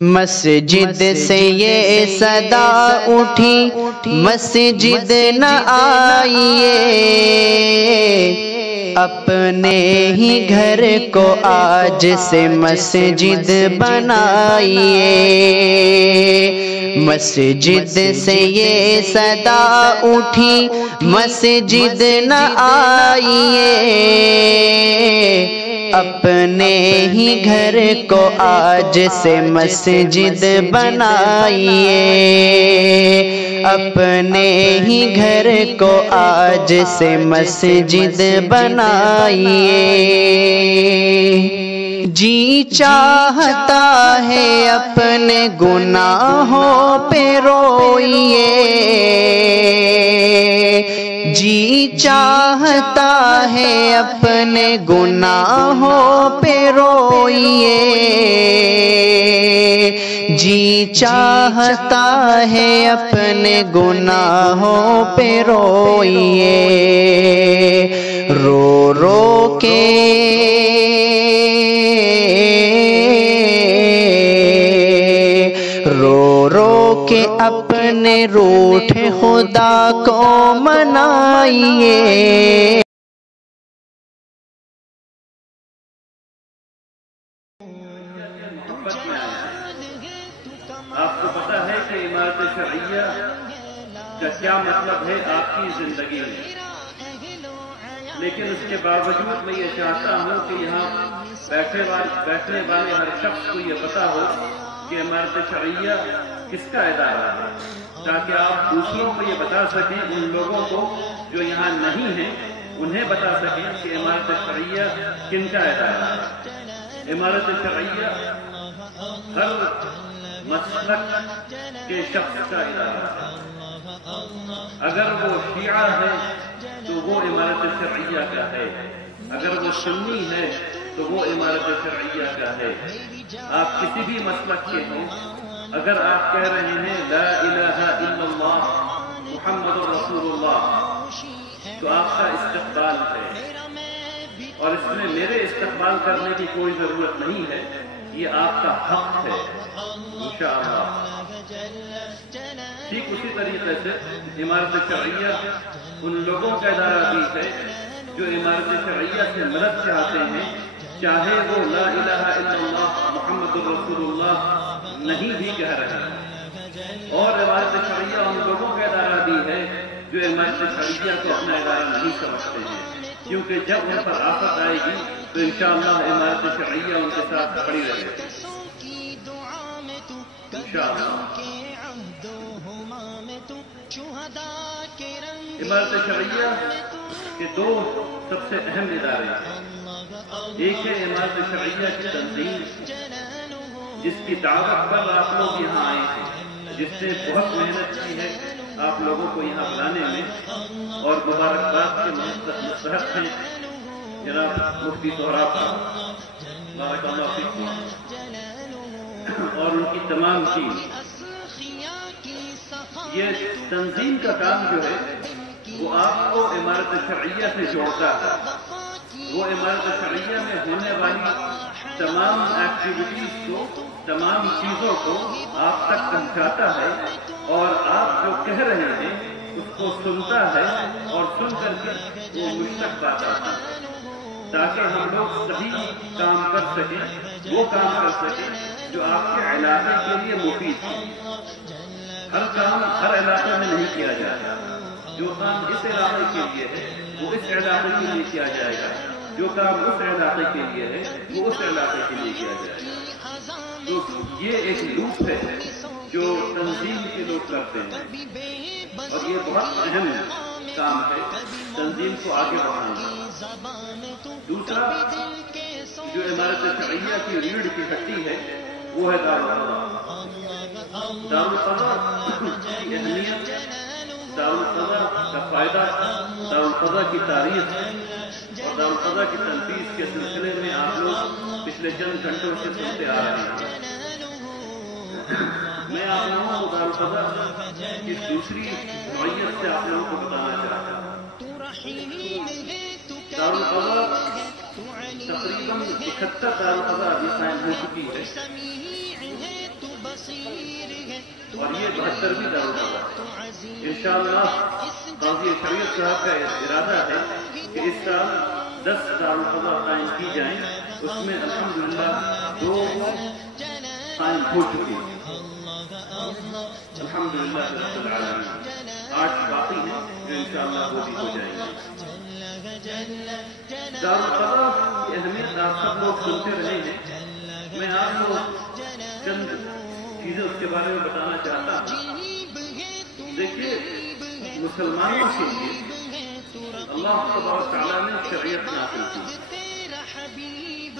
مسجد سے یہ صدا اٹھی مسجد نہ آئیے، اپنے ہی گھر کو آج سے مسجد بنائیے۔ مسجد سے یہ صدا اٹھی مسجد نہ آئیے، اپنے ہی گھر کو آج سے مسجد بنائیے، اپنے ہی گھر کو آج سے مسجد بنائیے۔ جی چاہتا ہے اپنے گناہوں پہ روئیے، جی چاہتا ہے اپنے گناہوں پہ روئیے، جی چاہتا ہے اپنے گناہوں پہ روئیے۔ رو رو کے اپنے روٹھ خدا کو منائیے۔ آپ کو پتہ ہے کہ عمارت شرعیہ کا کیا مطلب ہے آپ کی زندگی میں، لیکن اس کے باوجود میں یہ چاہتا ہوں کہ یہاں بیٹھنے والے ہر شخص کو یہ پتہ ہو کہ عمارت شرعیہ کس کا ادارہ ہے، تاکہ آپ دوسروں کو یہ بتا سکیں، ان لوگوں کو جو یہاں نہیں ہیں انہیں بتا سکیں کہ عمارت شرعیہ کن کا ادارہ ہے۔ عمارت شرعیہ ہر مسلک کے شخص کا ادارہ ہے۔ اگر وہ شیعہ ہے تو وہ عمارت شرعیہ کا ہے، اگر وہ سنی ہے تو وہ عمارت شرعیہ کا ہے۔ آپ کسی بھی مسلک کے ہوں، اگر آپ کہہ رہے ہیں لا الہ الا اللہ محمد رسول اللہ، تو آپ کا استقبال ہے، اور اس میں میرے استقبال کرنے کی کوئی ضرورت نہیں ہے، یہ آپ کا حق ہے انشاءاللہ۔ ٹھیک اسی طریقے سے عمارت شرعیہ ان لوگوں کا ادارہ بھی ہے جو عمارت شرعیہ سے مدد چاہتے ہیں، چاہے وہ لا الہ الا اللہ محمد رسول اللہ نہیں بھی کہہ رہے ہیں۔ اور عمارت شرعیہ ان لوگوں کا ادارہ بھی ہے جو عمارت شرعیہ کو اپنا ادارہ نہیں سمجھتے ہیں، کیونکہ جب ان پر آفت آئے گی تو انشاءاللہ عمارت شرعیہ ان کے ساتھ کھڑی رہے گی انشاءاللہ۔ عمارت شرعیہ کے دو سب سے اہم ادارے ہیں، ایک ہے عمارت شرعیہ کی تنظیم، جس کی دعوت پر آپ لوگ یہاں آئے ہیں، جس نے بہت محنت کی ہے آپ لوگوں کو یہاں بلانے میں، اور مبارکباد کے مستحق ہیں جناب مفتی سہراب صاحب، بارک اللہ فیکم، اور ان کی تمام ٹیم۔ یہ تنظیم کا کام جو ہے وہ آپ کو عمارت شرعیہ سے جوڑتا ہے، وہ عمارت شرعیہ میں ہونے والی تمام ایکٹیویٹیز کو، تمام چیزوں کو آپ تک پہنچاتا ہے، اور آپ جو کہہ رہے ہیں اس کو سنتا ہے، اور سن کر کے وہ مجھ تک بات آتا ہے، تاکہ ہم لوگ صحیح کام کر سکیں، وہ کام کر سکیں جو آپ کے علاقے کے لیے مفید ہے۔ ہر کام ہر علاقے میں نہیں کیا جاتا، جو کام اس علاقے کے لیے ہے وہ اس علاقے کے لیے کیا جائے گا، جو کام اس علاقے کے لیے ہے وہ اس علاقے کے لیے کیا جائے گا۔ تو یہ ایک لوپ ہے جو تنظیم کے لوگ کرتے ہیں، اور یہ بہت اہم کام ہے تنظیم کو آگے بڑھانا۔ دوسرا جو عمارت شرعیہ کی ریڑھ کی ہڈی ہے وہ ہے دارالقضا۔ دارالقضا کی اہمیت، دارالقضا کا فائدہ، دارالقضا کی تاریخ اور دارالقضا کی تنفیذ کے سلسلے میں آپ لوگ پچھلے چند گھنٹوں سے سنتے آ رہے ہیں۔ میں آپ لوگوں کو دارالقضا کی دوسری نوعیت سے آپ لوگوں کو بتانا چاہتا ہوں۔ دارالقضا تقریباً 71 دارالقضا ابھی قائم ہو چکی ہے، اور یہ 72ویں دارالقضا ہے۔ انشاءاللہ قاضی شریعت صاحب کا ارادہ ہے کہ اس سال 10 دارالقضا قائم کی جائیں، اس میں الحمدللہ 2 قائم ہو چکی ہیں الحمدللہ رب العالمین، 8 باقی ہیں جو انشاءاللہ وہ بھی ہو جائیں گے۔ دارالقضا کی اہمیت آپ سب لوگ سنتے رہے ہیں، میں آپ کو چند چیزیں اس کے بارے میں بتانا چاہتا ہوں۔ دیکھیے، مسلمانوں کے لیے اللہ تبارک و تعالیٰ نے شریعت نازل کی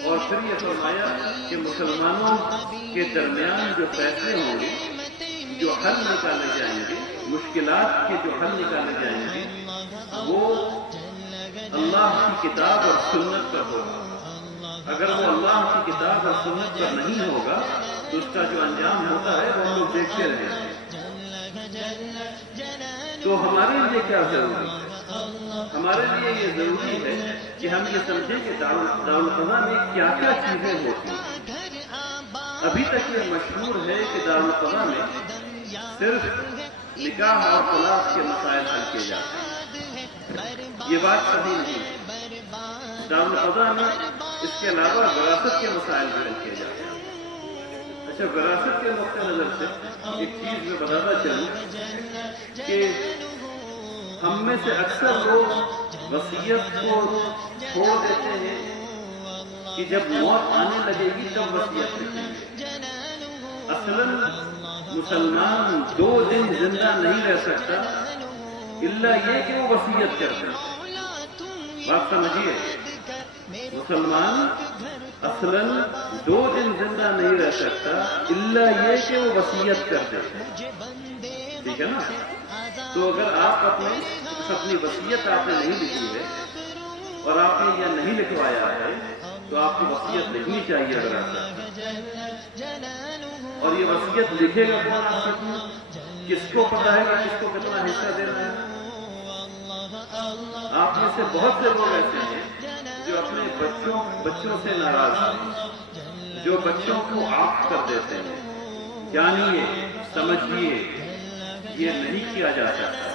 اور پھر یہ فرمایا کہ مسلمانوں کے درمیان جو فیصلے ہوں گے، جو حل نکالے جائیں گے، مشکلات کے جو حل نکالے جائیں گے، وہ اللہ کی کتاب اور سنت پر ہوگا۔ اگر وہ اللہ کی کتاب اور سنت پر نہیں ہوگا تو اس کا جو انجام ہوتا ہے وہ ہم لوگ دیکھتے رہے ہیں۔ تو ہمارے لیے کیا ضروری ہے؟ ہمارے لیے یہ ضروری ہے کہ ہم یہ سمجھیں کہ دارالقضا میں کیا کیا چیزیں ہوتی ہیں۔ ابھی تک یہ مشہور ہے کہ دارالقضا میں صرف نکاح اور طلاق کے مسائل حل کیے جاتے ہیں، یہ بات صحیح نہیں ہے۔ دارالقضا میں اس کے علاوہ وراثت کے مسائل بھی حل کیے جاتے ہیں۔ اچھا، وراثت کے نقطہ نظر سے ایک چیز میں بتاتا چلوں کہ ہم میں سے اکثر لوگ وصیت کو چھوڑ دیتے ہیں کہ جب موت آنے لگے گی تب وصیت لکھیں گے۔ اصلاً مسلمان 2 دن زندہ نہیں رہ سکتا الا یہ کہ وہ وصیت کر دے۔ بات سمجھیے، مسلمان اصلاً 2 دن زندہ نہیں رہ سکتا الا یہ کہ وہ وصیت کر دے، ٹھیک ہے نا؟ تو اگر آپ اپنی وصیت آپ نے نہیں لکھی ہے اور آپ نے یہ نہیں لکھوایا ہے تو آپ کی وصیت لکھنی چاہیے۔ اگر اور یہ وصیت لکھے گا کون؟ آپ کس کو پتا ہے کہ کس کو کتنا حصہ دینا ہے؟ آپ میں سے بہت سے لوگ ایسے ہیں جو اپنے بچوں سے ناراض ہیں، جو بچوں کو عاق کر دیتے ہیں۔ جانیے، سمجھیے، یہ نہیں کیا جا سکتا۔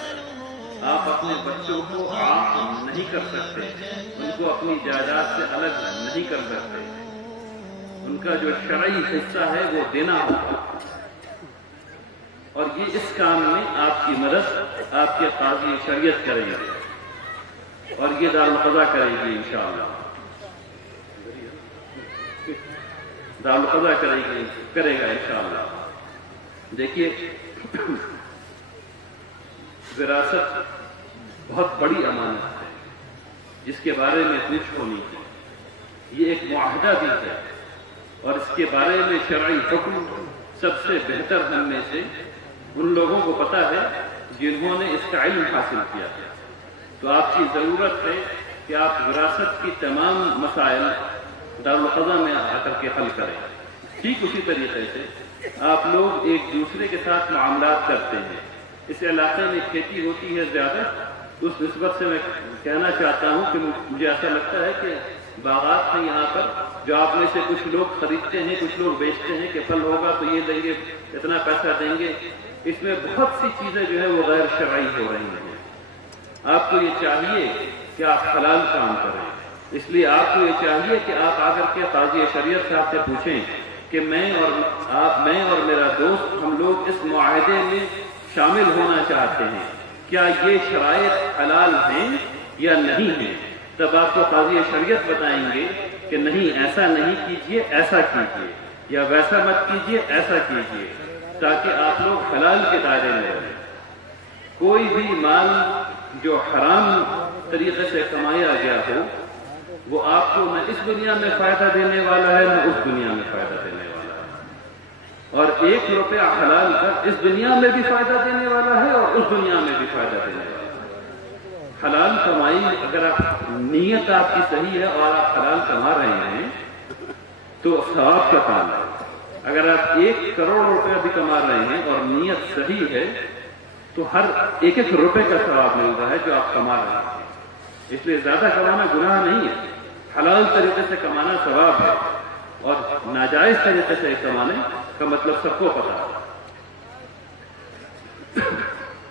آپ اپنے بچوں کو عاق نہیں کر سکتے، ان کو اپنی جائیداد سے الگ نہیں کر سکتے، ان کا جو شرعی حصہ ہے وہ دینا ہوگا۔ اور یہ اس کام میں آپ کی مدد آپ کے قاضی شریعت کریں گے اور یہ دارالقضا کرے گی انشاءاللہ، دارالقضا کرے گا انشاءاللہ۔ دیکھیے، وراثت بہت بڑی امانت ہے جس کے بارے میں پوچھ ہونی ہے۔ یہ ایک معاہدہ بھی ہے اور اس کے بارے میں شرعی حکم سب سے بہتر ہم میں سے ان لوگوں کو پتا ہے جنہوں نے اس کا علم حاصل کیا ہے۔ تو آپ کی ضرورت ہے کہ آپ وراثت کی تمام مسائل دارالقضا میں آ کر کے حل کریں۔ ٹھیک اسی طریقے سے آپ لوگ ایک دوسرے کے ساتھ معاملات کرتے ہیں۔ اس علاقے میں کھیتی ہوتی ہے زیادہ، اس نسبت سے میں کہنا چاہتا ہوں کہ مجھے ایسا لگتا ہے کہ باغات ہیں یہاں پر جو آپ میں سے کچھ لوگ خریدتے ہیں، کچھ لوگ بیچتے ہیں کہ پھل ہوگا تو یہ دیں گے، اتنا پیسہ دیں گے۔ اس میں بہت سی چیزیں جو ہے وہ غیر شرعی ہو رہی ہیں۔ آپ کو یہ چاہیے کہ آپ حلال کام کریں، اس لیے آپ کو یہ چاہیے کہ آپ آ کر کے قاضی شریعت صاحب سے پوچھیں کہ میں اور میرا دوست ہم لوگ اس معاہدے میں شامل ہونا چاہتے ہیں، کیا یہ شرائط حلال ہیں یا نہیں ہیں؟ تب آپ کو قاضی شریعت بتائیں گے کہ نہیں، ایسا نہیں کیجیے، ایسا کیجیے، یا ویسا مت کیجیے، ایسا کیجیے، تاکہ آپ لوگ حلال کے دائرے میں رہیں۔ کوئی بھی مال جو حرام طریقے سے کمایا گیا ہو وہ آپ کو نہ اس دنیا میں فائدہ دینے والا ہے نہ اس دنیا میں فائدہ دینے والا ہے۔ اور 1 روپیہ حلال کا اس دنیا میں بھی فائدہ دینے والا ہے اور اس دنیا میں بھی فائدہ دینے والا ہے۔ حلال کمائی، اگر نیت آپ کی صحیح ہے اور آپ حلال کما رہے ہیں تو ثواب کا کام ہے۔ اگر آپ 1 کروڑ روپیہ بھی کما رہے ہیں اور نیت صحیح ہے تو ہر 1 روپے کا ثواب مل رہا ہے جو آپ کما رہے ہیں۔ اس لیے زیادہ کمانا گناہ نہیں ہے، حلال طریقے سے کمانا ثواب ہے، اور ناجائز طریقے سے کمانے کا مطلب سب کو پتا ہے۔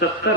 70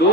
2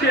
6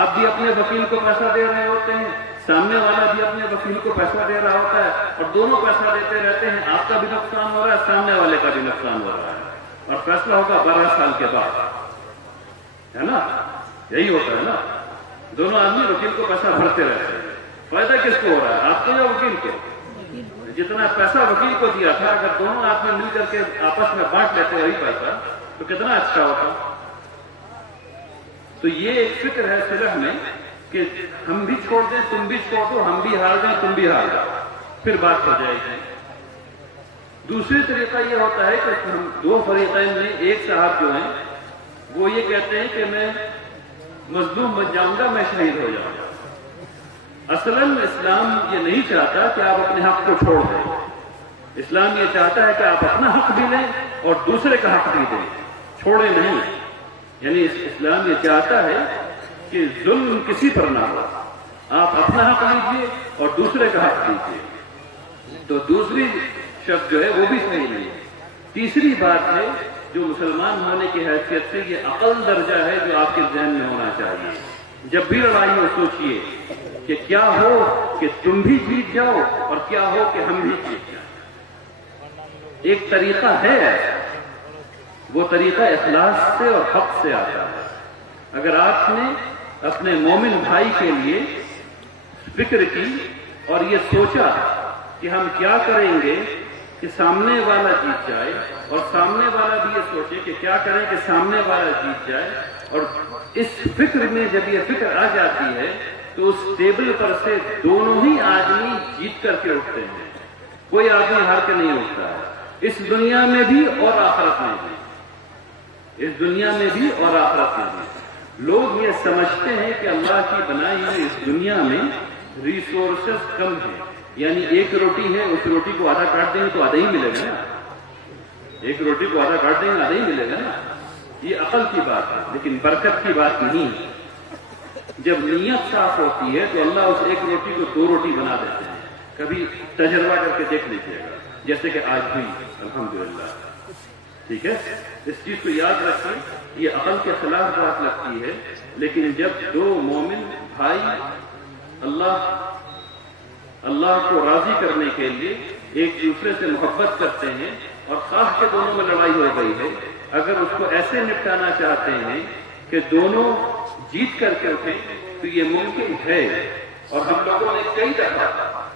آپ بھی اپنے وکیل کو پیسہ دے رہے ہوتے ہیں، سامنے والا بھی اپنے وکیل کو پیسہ دے رہا ہوتا ہے، اور دونوں پیسہ دیتے رہتے ہیں، آپ کا بھی نقصان ہو رہا ہے، سامنے والے کا بھی نقصان ہو رہا ہے، اور فیصلہ ہوگا 12 سال کے بعد، ہے نا؟ یہی ہوتا ہے نا، دونوں آدمی وکیل کو پیسہ بھرتے رہتے ہیں، فائدہ کس کو ہو رہا ہے، آپ کو یا وکیل کو؟ جتنا پیسہ وکیل کو دیا تھا اگر دونوں آدمی مل کر کے آپس میں بانٹ لیتے وہی پیسہ تو کتنا اچھا ہوتا۔ تو یہ ایک فکر ہے صلح میں کہ ہم بھی چھوڑ دیں، تم بھی چھوڑ دو، ہم بھی ہار جائیں، تم بھی ہار جاؤ، پھر بات ہو جائے گی۔ دوسری طریقہ یہ ہوتا ہے کہ ہم دو فریقین میں ایک صاحب جو ہیں وہ یہ کہتے ہیں کہ میں مظلوم بن جاؤں گا، میں شہید ہو جاؤں گا۔ اصلاً اسلام یہ نہیں چاہتا کہ آپ اپنے حق کو چھوڑ دیں، اسلام یہ چاہتا ہے کہ آپ اپنا حق بھی لیں اور دوسرے کا حق بھی دیں، چھوڑے نہیں۔ یعنی اسلام یہ چاہتا ہے کہ ظلم کسی پر نہ ہو، آپ اپنا حق لیجیے اور دوسرے کا حق لیجیے۔ تو دوسری شرط جو ہے وہ بھی صحیح نہیں ہے۔ تیسری بات ہے جو مسلمان ہونے کی حیثیت سے یہ اقل درجہ ہے جو آپ کے ذہن میں ہونا چاہیے، جب بھی لڑائی ہو سوچیے کہ کیا ہو کہ تم بھی جیت جاؤ اور کیا ہو کہ ہم بھی جیت جائیں۔ ایک طریقہ ہے ایسا، وہ طریقہ اخلاص سے اور حق سے آتا ہے۔ اگر آپ نے اپنے مومن بھائی کے لیے فکر کی اور یہ سوچا کہ ہم کیا کریں گے کہ سامنے والا جیت جائے، اور سامنے والا بھی یہ سوچے کہ کیا کریں کہ سامنے والا جیت جائے، اور اس فکر میں جب یہ فکر آ جاتی ہے تو اس ٹیبل پر سے دونوں ہی آدمی جیت کر کے اٹھتے ہیں، کوئی آدمی ہار کے نہیں اٹھتا ہے، اس دنیا میں بھی اور آخرت میں بھی، اس دنیا میں بھی اور آخرت میں بھی۔ لوگ یہ سمجھتے ہیں کہ اللہ کی بنائی ہوئی اس دنیا میں ریسورسز کم ہیں، یعنی ایک روٹی ہے، اس روٹی کو آدھا کاٹ دیں گے تو آدھا ہی ملے گا نا، ایک روٹی کو آدھا کاٹ دیں گے آدھا ہی ملے گا نا۔ یہ عقل کی بات ہے لیکن برکت کی بات نہیں ہے۔ جب نیت صاف ہوتی ہے تو اللہ اس ایک روٹی کو 2 روٹی بنا دیتے ہیں۔ کبھی تجربہ کر کے دیکھ لیجیے گا، جیسے کہ آج بھی الحمدللہ، ٹھیک ہے؟ اس چیز کو یاد رکھیں، یہ عقل کے خلاف بات لگتی ہے، لیکن جب 2 مومن بھائی اللہ کو راضی کرنے کے لیے ایک دوسرے سے محبت کرتے ہیں اور خاص کے دونوں میں لڑائی ہو گئی ہے، اگر اس کو ایسے نپٹانا چاہتے ہیں کہ دونوں جیت کر کے اٹھیں تو یہ ممکن ہے۔ اور ہم لوگوں نے کئی دفعہ،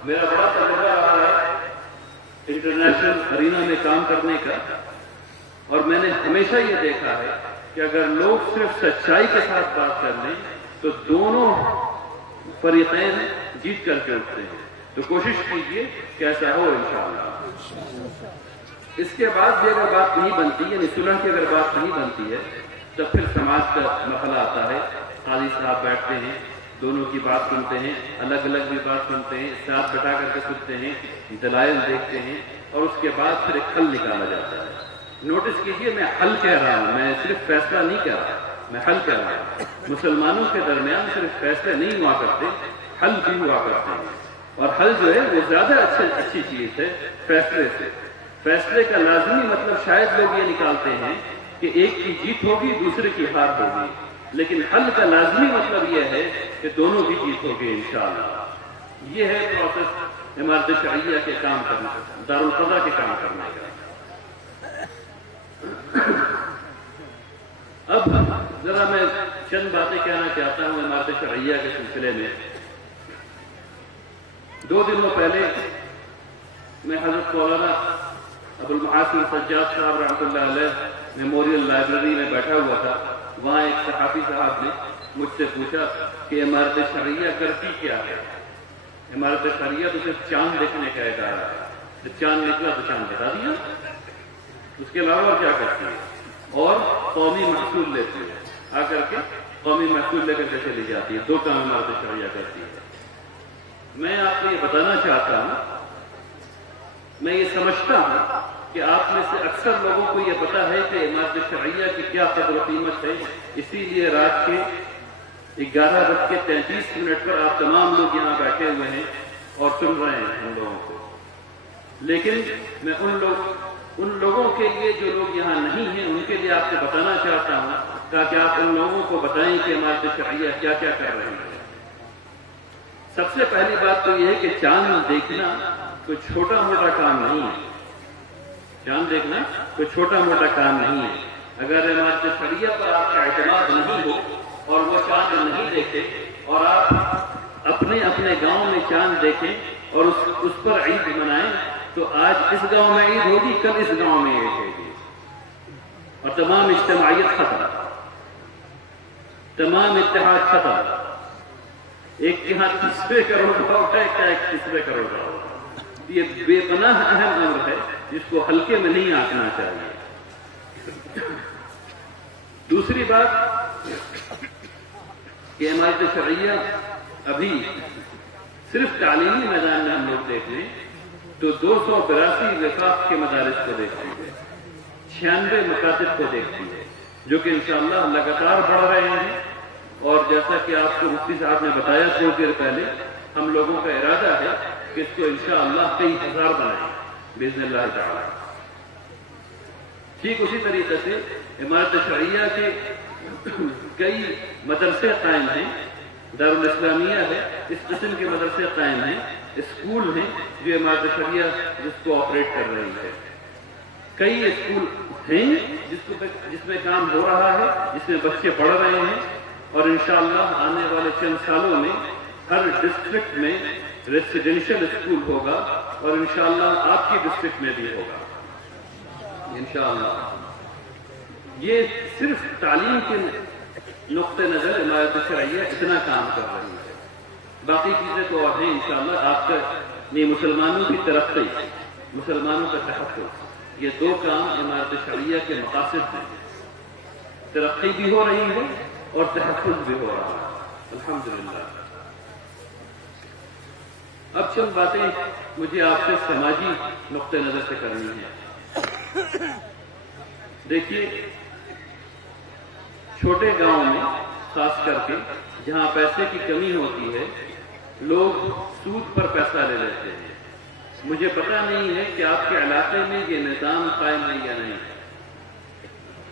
میرا بڑا تجربہ رہا ہے انٹرنیشنل ارینا میں کام کرنے کا، اور میں نے ہمیشہ یہ دیکھا ہے کہ اگر لوگ صرف سچائی کے ساتھ بات کر لیں تو دونوں فریقین جیت کر کے اٹھتے ہیں۔ تو کوشش کیجیے کہ ایسا ہو انشاءاللہ۔ اس کے بعد بھی اگر بات نہیں بنتی، یعنی صلح کی اگر بات نہیں بنتی ہے تو پھر سماج کا مسئلہ آتا ہے، قاضی صاحب بیٹھتے ہیں، دونوں کی بات سنتے ہیں، الگ الگ بھی بات سنتے ہیں، ساتھ بٹا کر کے سنتے ہیں، دلائل دیکھتے ہیں، اور اس کے بعد پھر ایک حل نکالا جاتا ہے۔ نوٹس کیجیے، میں حل کہہ رہا ہوں، میں صرف فیصلہ نہیں کہہ رہا، میں حل کہہ رہا ہوں۔ مسلمانوں کے درمیان صرف فیصلے نہیں ہوا کرتے، حل بھی ہوا کرتے ہیں، اور حل جو ہے وہ زیادہ اچھی چیز ہے فیصلے سے۔ فیصلے کا لازمی مطلب شاید لوگ یہ نکالتے ہیں کہ ایک کی جیت ہوگی دوسرے کی ہار ہوگی، لیکن حل کا لازمی مطلب یہ ہے کہ دونوں کی جیت ہوگی انشاءاللہ۔ یہ ہے پروسیس عمارت شرعیہ کے کام کرنے کا، دارالقضا کے کام کرنے کا۔ اب ذرا میں چند باتیں کہنا چاہتا ہوں عمارت شرعیہ کے سلسلے میں۔ 2 دنوں پہلے میں حضرت مولانا ابو المحاسن سجاد صاحب رحمۃ اللہ علیہ میموریل لائبریری میں بیٹھا ہوا تھا، وہاں ایک صحافی صاحب نے مجھ سے پوچھا کہ عمارت شرعیہ کرتی کیا ہے؟ عمارت شرعیہ تو صرف چاند دیکھنے کا ادارہ ہے، تو چاند نکلا تو چاند بتا دیا، اس کے علاوہ اور کیا کرتی ہے؟ اور قومی محصول لیتی ہے، آ کر کے قومی محصول لے کر کے چلی جاتی ہے۔ 2 کام عمارت شرعیہ کرتی ہے۔ میں آپ کو یہ بتانا چاہتا ہوں، میں یہ سمجھتا ہوں کہ آپ میں سے اکثر لوگوں کو یہ پتا ہے کہ عمارت شرعیہ کی کیا قدر و قیمت ہے، اسی لیے رات کے 11:33 پر آپ تمام لوگ یہاں بیٹھے ہوئے ہیں اور سن رہے ہیں ہم لوگوں کو۔ لیکن میں ان ان لوگوں کے لیے جو لوگ یہاں نہیں ہیں ان کے لیے آپ کو بتانا چاہتا ہوں تاکہ آپ ان لوگوں کو بتائیں کہ امارت شرعیہ کیا کیا کر رہے ہیں۔ سب سے پہلی بات تو یہ ہے کہ چاند دیکھنا کوئی چھوٹا موٹا کام نہیں ہے۔ چاند دیکھنا کوئی چھوٹا موٹا کام نہیں ہے۔ اگر امارت شرعیہ پر آپ کا اعتماد نہیں ہو اور وہ چاند نہیں دیکھے اور آپ اپنے اپنے گاؤں میں چاند دیکھیں اور اس پر عید منائیں تو آج اس گاؤں میں عید ہوگی، کل اس گاؤں میں عید ہوگی اور تمام اجتماعیت ختم، تمام اتحاد ختم۔ ایک کے ہاں 30 کروڑ کا ہوتا ہے، کیا 31 کروڑ کا ہوتا ہے؟ یہ بے پناہ اہم امر ہے جس کو ہلکے میں نہیں آنکنا چاہیے۔ دوسری بات کہ امارت شرعیہ ابھی صرف تعلیمی میدان میں ہم لوگ دیکھ لیں تو 282 وفاق کے مدارس کو دیکھتی ہے، 96 مکاتب کو دیکھتی ہے، جو کہ انشاءاللہ لگاتار بڑھ رہے ہیں۔ اور جیسا کہ آپ کو مفتی صاحب نے بتایا تھوڑی دیر پہلے، ہم لوگوں کا ارادہ ہے کہ اس کو انشاءاللہ کئی ہزار بنائیں باذن اللہ تعالی۔ ٹھیک اسی طریقے سے امارت شرعیہ کے کئی مدرسے قائم ہیں، دارالاسلامیہ ہے، اس قسم کے مدرسے قائم ہیں، اسکول ہیں جو امارت شرعیہ جس کو آپریٹ کر رہی ہے۔ کئی اسکول ہیں جس میں کام ہو رہا ہے، جس میں بچے پڑھ رہے ہیں، اور انشاءاللہ آنے والے چند سالوں میں ہر ڈسٹرکٹ میں ریزیڈینشل اسکول ہوگا اور انشاءاللہ آپ کی ڈسٹرکٹ میں بھی ہوگا انشاءاللہ۔ یہ صرف تعلیم کے نقطہ نظر امارت شرعیہ اتنا کام کر رہی ہے، باقی چیزیں تو اور ہیں انشاءاللہ۔ آپ کا مسلمانوں کی ترقی، مسلمانوں کا تحفظ، یہ دو کام امارت شرعیہ کے مقاصد ہیں۔ ترقی بھی ہو رہی ہے اور تحفظ بھی ہو رہا ہے الحمدللہ۔ اب چند باتیں مجھے آپ سے سماجی نقطہ نظر سے کرنی ہے۔ دیکھیے، چھوٹے گاؤں میں خاص کر کے جہاں پیسے کی کمی ہوتی ہے، لوگ سود پر پیسہ لے لیتے ہیں۔ مجھے پتہ نہیں ہے کہ آپ کے علاقے میں یہ نظام قائم ہے یا نہیں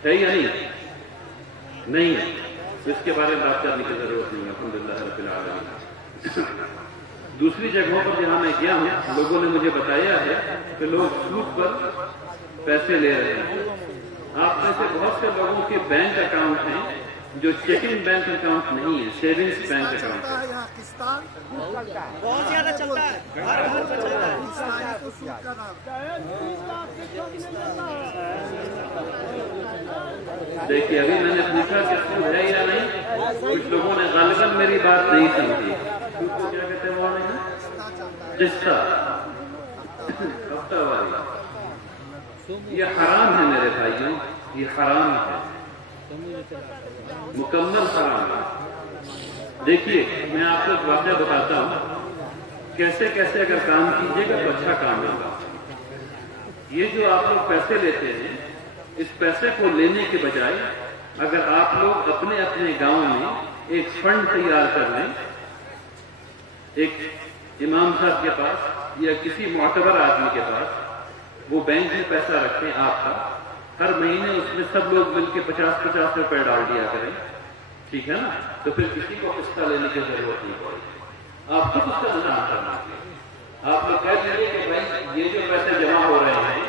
ہے، یا نہیں ہے، اس کے بارے میں بات کرنے کی ضرورت نہیں ہے الحمدللہ رب العالمین۔ دوسری جگہوں پر جہاں میں گیا ہوں، لوگوں نے مجھے بتایا ہے کہ لوگ سود پر پیسے لے رہے ہیں۔ آپ میں سے بہت سے لوگوں کے بینک اکاؤنٹ ہیں جو چیکنگ بینک اکاؤنٹ نہیں ہے، سیونگز بینک اکاؤنٹ ہے۔ بہت زیادہ چلتا ہے، ہر گھر پہ چلتا ہے۔ دیکھیے، ابھی میں نے پوچھا کہ سود ہے یا نہیں، کچھ لوگوں نے غالباً میری بات نہیں سمجھی۔ سود کو کیا کہتے ہیں وہ نہیں؟ قسط، ہفتہ واری۔ یہ حرام ہے میرے بھائیوں، یہ حرام ہے، مکمل حرام ہے۔ دیکھیے، میں آپ کو ایک واقعہ بتاتا ہوں، کیسے کیسے اگر کام کیجیے گا تو اچھا کام ہوگا۔ یہ جو آپ لوگ پیسے لیتے ہیں، اس پیسے کو لینے کے بجائے اگر آپ لوگ اپنے اپنے گاؤں میں ایک فنڈ تیار کر لیں، ایک امام صاحب کے پاس یا کسی معتبر آدمی کے پاس، وہ بینک میں پیسہ رکھیں آپ کا، ہر مہینے اس میں سب لوگ مل کے 50-50 روپے ڈال دیا کریں، ٹھیک ہے نا؟ تو پھر کسی کو قسط لینے کی ضرورت نہیں پڑے گی، آپ خود اس کا انتظام کرنا ہے۔ آپ لوگ کہہ دیجیے کہ بھائی یہ جو پیسے جمع ہو رہے ہیں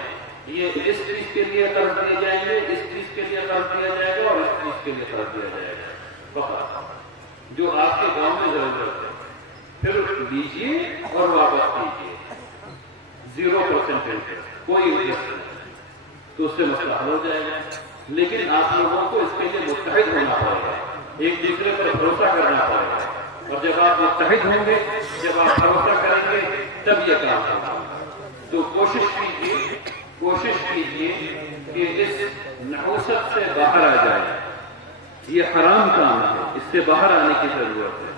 یہ اس چیز کے لیے قرض دیے جائیں گے، اس چیز کے لیے قرض دیا جائے گا اور اس چیز کے لیے قرض دیا جائے گا، بہت جو آپ کے گاؤں میں ضرورت ہے پھر لیجیے اور واپس کیجیے، 0% انٹرسٹ، کوئی انٹرسٹ نہیں، تو اس سے مسئلہ حل ہو جائے گا۔ لیکن آپ لوگوں کو اس کے لیے متحد ہونا پڑے گا، ایک دوسرے پر بھروسہ کرنا پڑے گا، اور جب آپ متحد ہوں گے، جب آپ بھروسہ کریں گے تب یہ کام ہوگا۔ تو کوشش کیجیے کہ اس نحوست سے باہر آ جائے، یہ حرام کام ہے، اس سے باہر آنے کی ضرورت ہے،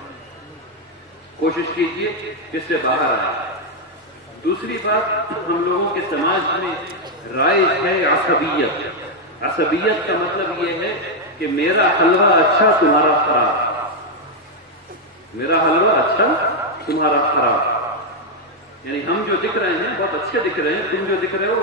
کوشش کیجیے کہ اس سے باہر آئے۔ دوسری بات، ہم لوگوں کے سماج میں رائج ہے عصبیت۔ عصبیت کا مطلب یہ ہے کہ میرا حلوہ اچھا تمہارا خراب، میرا حلوہ اچھا تمہارا خراب، یعنی ہم جو دکھ رہے ہیں بہت اچھے دکھ رہے ہیں، تم جو دکھ رہے ہو